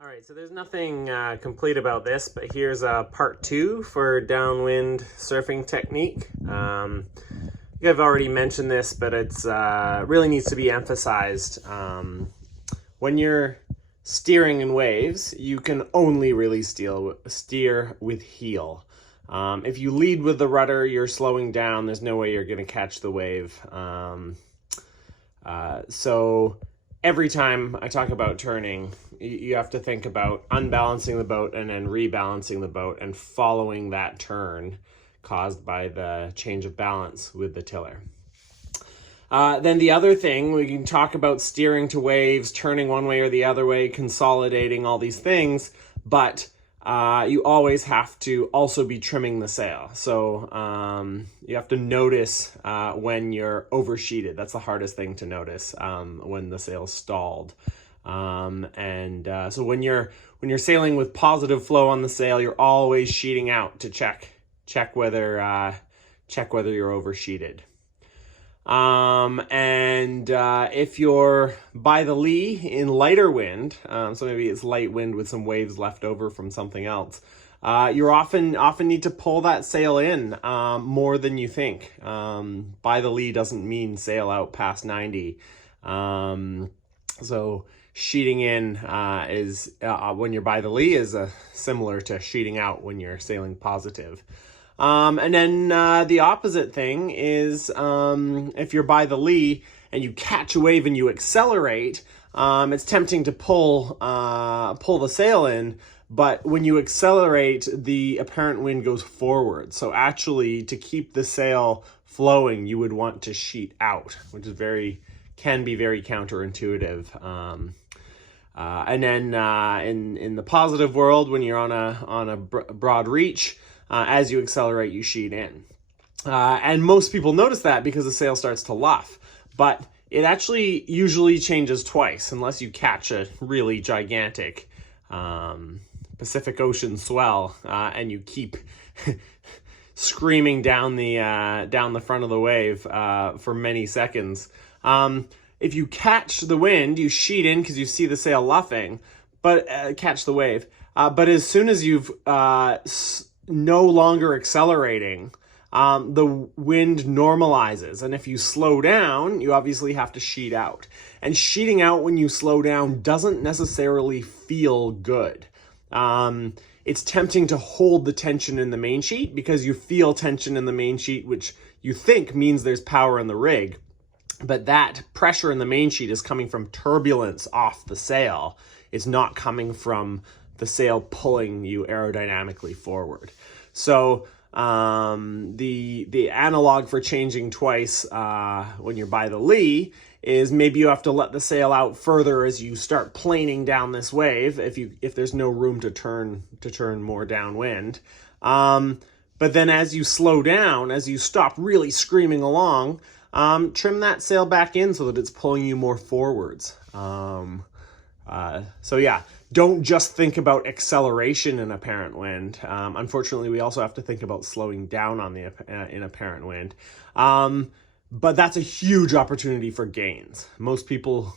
All right, so there's nothing complete about this, but here's part 2 for Downwind Surfing Technique. I think I've already mentioned this, but it's really needs to be emphasized. When you're steering in waves, you can only really steer with heel. If you lead with the rudder, you're slowing down. There's no way you're going to catch the wave. So every time I talk about turning, you have to think about unbalancing the boat and then rebalancing the boat and following that turn caused by the change of balance with the tiller. Then the other thing, we can talk about steering to waves, turning one way or the other way, consolidating, all these things, but you always have to also be trimming the sail. So you have to notice when you're oversheeted. That's the hardest thing to notice, when the sail's stalled. So when you're sailing with positive flow on the sail, you're always sheeting out to check whether you're oversheeted. If you're by the lee in lighter wind, so maybe it's light wind with some waves left over from something else, you often need to pull that sail in more than you think. By the lee doesn't mean sail out past 90. So sheeting in is when you're by the lee is similar to sheeting out when you're sailing positive. And then the opposite thing is if you're by the lee and you catch a wave and you accelerate, it's tempting to pull the sail in, but when you accelerate, the apparent wind goes forward. So actually, to keep the sail flowing, you would want to sheet out, which is can be very counterintuitive. And then in the positive world, when you're on a broad reach, as you accelerate, you sheet in. And most people notice that because the sail starts to luff. But it actually usually changes twice, unless you catch a really gigantic Pacific Ocean swell and you keep screaming down the front of the wave for many seconds. If you catch the wind, you sheet in because you see the sail luffing, but catch the wave. But as soon as you've no longer accelerating, the wind normalizes. And if you slow down, you obviously have to sheet out. And sheeting out when you slow down doesn't necessarily feel good. It's tempting to hold the tension in the main sheet because you feel tension in the main sheet, which you think means there's power in the rig. But that pressure in the main sheet is coming from turbulence off the sail. It's not coming from the sail pulling you aerodynamically forward. So the analog for changing twice when you're by the lee is maybe you have to let the sail out further as you start planing down this wave if there's no room to turn more downwind. But then as you slow down, as you stop really screaming along, trim that sail back in so that it's pulling you more forwards. So yeah, don't just think about acceleration in apparent wind. Unfortunately, we also have to think about slowing down on in apparent wind. But that's a huge opportunity for gains. Most people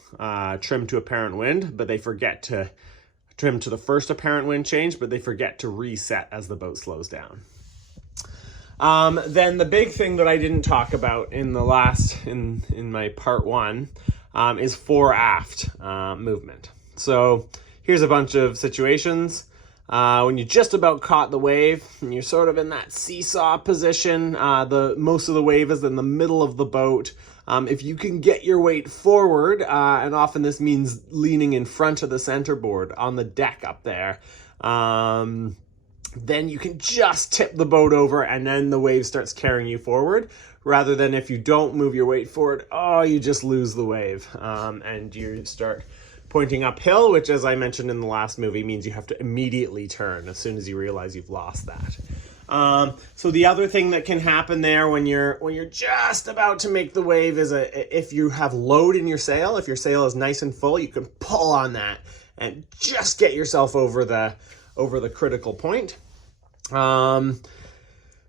trim to apparent wind, but they forget to trim to the first apparent wind change, but they forget to reset as the boat slows down. Then the big thing that I didn't talk about in my part 1 is fore-aft movement. So here's a bunch of situations when you just about caught the wave and you're sort of in that seesaw position. Most of the wave is in the middle of the boat. If you can get your weight forward, and often this means leaning in front of the centerboard on the deck up there, then you can just tip the boat over and then the wave starts carrying you forward, rather than if you don't move your weight forward, you just lose the wave and you start pointing uphill, which, as I mentioned in the last movie, means you have to immediately turn as soon as you realize you've lost that. So the other thing that can happen there when you're just about to make the wave is if you have load in your sail, if your sail is nice and full, you can pull on that and just get yourself over the critical point.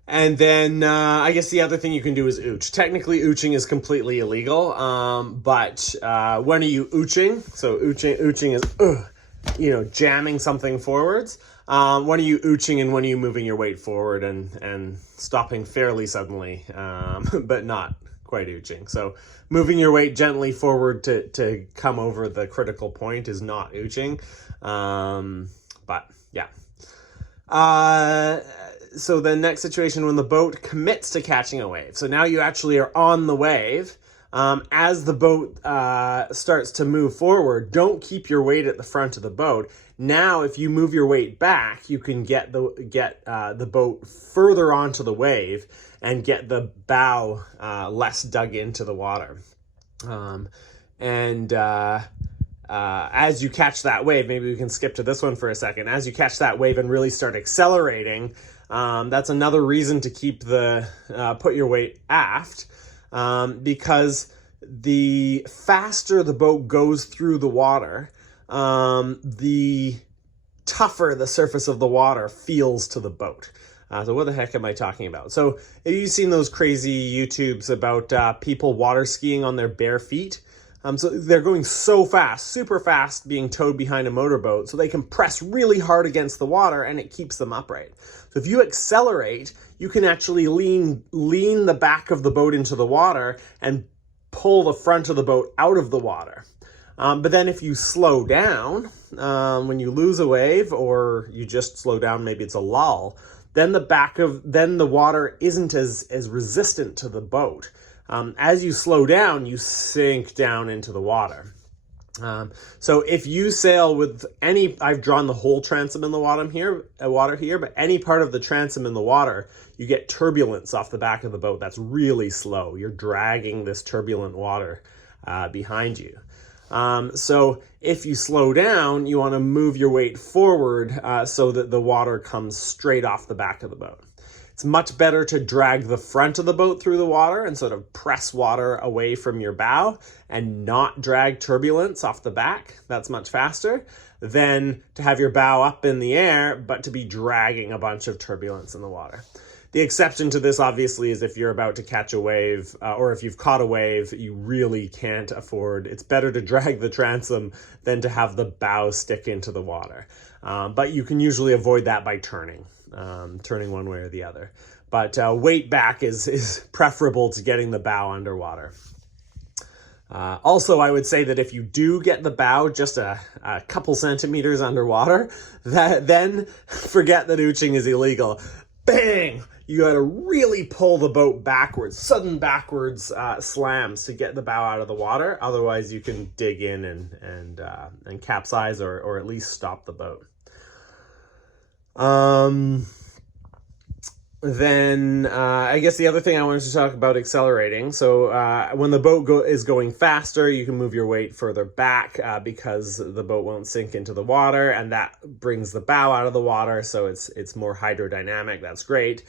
And then I guess the other thing you can do is ooch. Technically, ooching is completely illegal, but when are you ooching? So ooching is jamming something forwards. When are you ooching and when are you moving your weight forward and stopping fairly suddenly, but not quite ooching. So moving your weight gently forward to come over the critical point is not ooching. But yeah. So the next situation, when the boat commits to catching a wave. So now you actually are on the wave. As the boat starts to move forward, don't keep your weight at the front of the boat. Now, if you move your weight back, you can get the boat further onto the wave and get the bow less dug into the water. As you catch that wave, maybe we can skip to this one for a second. As you catch that wave and really start accelerating, that's another reason to keep put your weight aft. Because the faster the boat goes through the water, the tougher the surface of the water feels to the boat. So what the heck am I talking about? So have you seen those crazy YouTubes about people water skiing on their bare feet? So they're going so fast, super fast, being towed behind a motorboat, so they can press really hard against the water and it keeps them upright. So if you accelerate, you can actually lean the back of the boat into the water and pull the front of the boat out of the water. But then if you slow down, when you lose a wave or you just slow down, maybe it's a lull, then the water isn't as resistant to the boat. As you slow down, you sink down into the water. So if you sail with I've drawn the whole transom in the water here, but any part of the transom in the water, you get turbulence off the back of the boat. That's really slow. You're dragging this turbulent water behind you. So if you slow down, you want to move your weight forward so that the water comes straight off the back of the boat. It's much better to drag the front of the boat through the water and sort of press water away from your bow and not drag turbulence off the back. That's much faster than to have your bow up in the air, but to be dragging a bunch of turbulence in the water. The exception to this, obviously, is if you're about to catch a wave or if you've caught a wave, you really can't afford. It's better to drag the transom than to have the bow stick into the water. But you can usually avoid that by turning one way or the other. But weight back is preferable to getting the bow underwater. Also, I would say that if you do get the bow just a couple centimeters underwater, then forget that ooching is illegal. Bang! You got to really pull the boat backwards, sudden backwards slams to get the bow out of the water. Otherwise, you can dig in and capsize or at least stop the boat. Then I guess the other thing I wanted to talk about accelerating. So when the boat is going faster, you can move your weight further back because the boat won't sink into the water, and that brings the bow out of the water, so it's more hydrodynamic. That's great.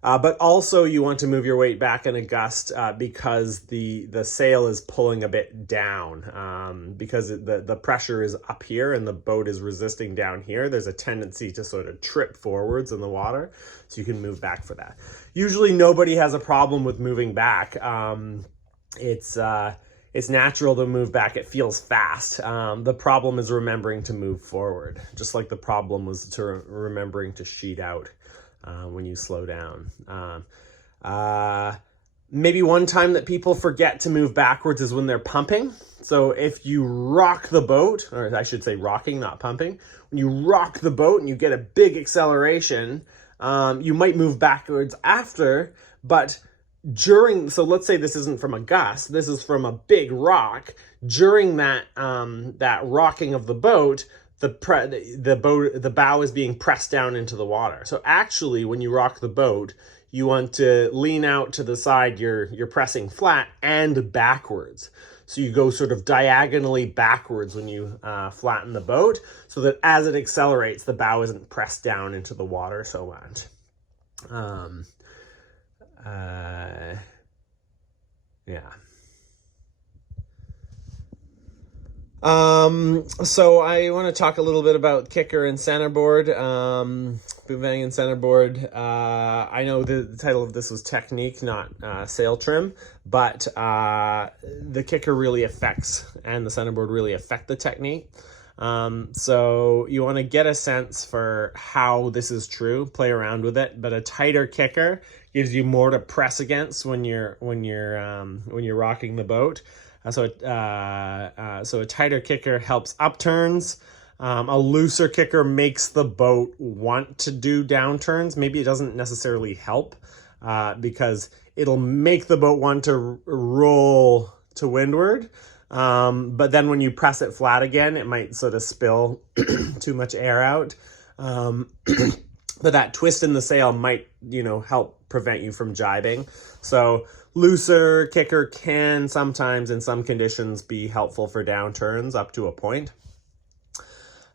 But also you want to move your weight back in a gust because the sail is pulling a bit down because the pressure is up here and the boat is resisting down here. There's a tendency to sort of trip forwards in the water, so you can move back for that. Usually nobody has a problem with moving back. It's natural to move back. It feels fast. The problem is remembering to move forward, just like the problem was remembering to sheet out. When you slow down. Maybe one time that people forget to move backwards is when they're pumping. So if you rock the boat, or I should say rocking, not pumping, when you rock the boat and you get a big acceleration, you might move backwards after, but so let's say this isn't from a gust, this is from a big rock. During that rocking of the boat, the bow is being pressed down into the water. So actually, when you rock the boat, you want to lean out to the side. You're pressing flat and backwards. So you go sort of diagonally backwards when you flatten the boat, so that as it accelerates, the bow isn't pressed down into the water so much. Yeah. So I want to talk a little bit about kicker and centerboard, boomerang and centerboard. I know the title of this was technique, not sail trim, but the kicker really affects and the centerboard really affect the technique. So you want to get a sense for how this is true, play around with it, but a tighter kicker gives you more to press against when you're rocking the boat. So a tighter kicker helps upturns. A looser kicker makes the boat want to do downturns. Maybe it doesn't necessarily help because it'll make the boat want to roll to windward. But then when you press it flat again, it might sort of spill too much air out. But that twist in the sail might, help prevent you from jibing. So looser kicker can sometimes in some conditions be helpful for downturns up to a point.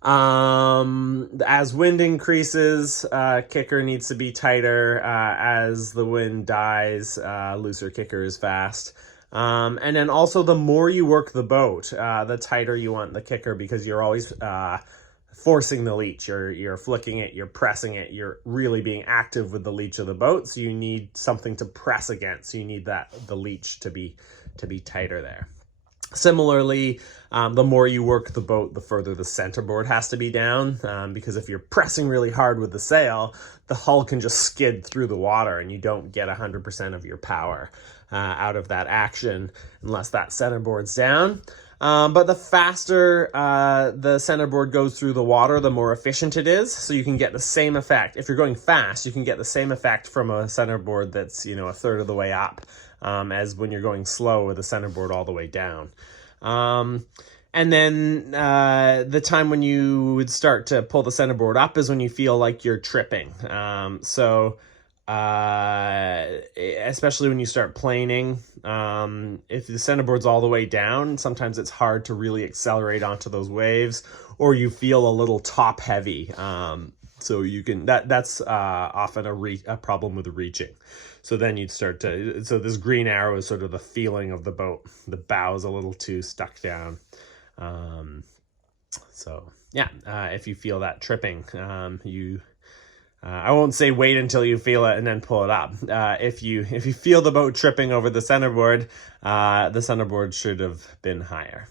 As wind increases, kicker needs to be tighter. As the wind dies, looser kicker is fast. And then also the more you work the boat, the tighter you want the kicker, because you're always forcing the leech. You're flicking it, you're pressing it, you're really being active with the leech of the boat. So you need something to press against. So you need the leech to be tighter there. Similarly, the more you work the boat, the further the centerboard has to be down, because if you're pressing really hard with the sail, the hull can just skid through the water and you don't get 100% of your power out of that action unless that centerboard's down. But the faster the centerboard goes through the water, the more efficient it is. So you can get the same effect. If you're going fast, you can get the same effect from a centerboard that's, a third of the way up as when you're going slow with the centerboard all the way down. And then the time when you would start to pull the centerboard up is when you feel like you're tripping. Especially when you start planing, if the centerboard's all the way down, sometimes it's hard to really accelerate onto those waves, or you feel a little top heavy. So you can, that's often a problem with reaching. So then you'd start to, so this green arrow is sort of the feeling of the boat. The bow's a little too stuck down. If you feel that tripping, I won't say wait until you feel it and then pull it up. If you feel the boat tripping over the centerboard should have been higher.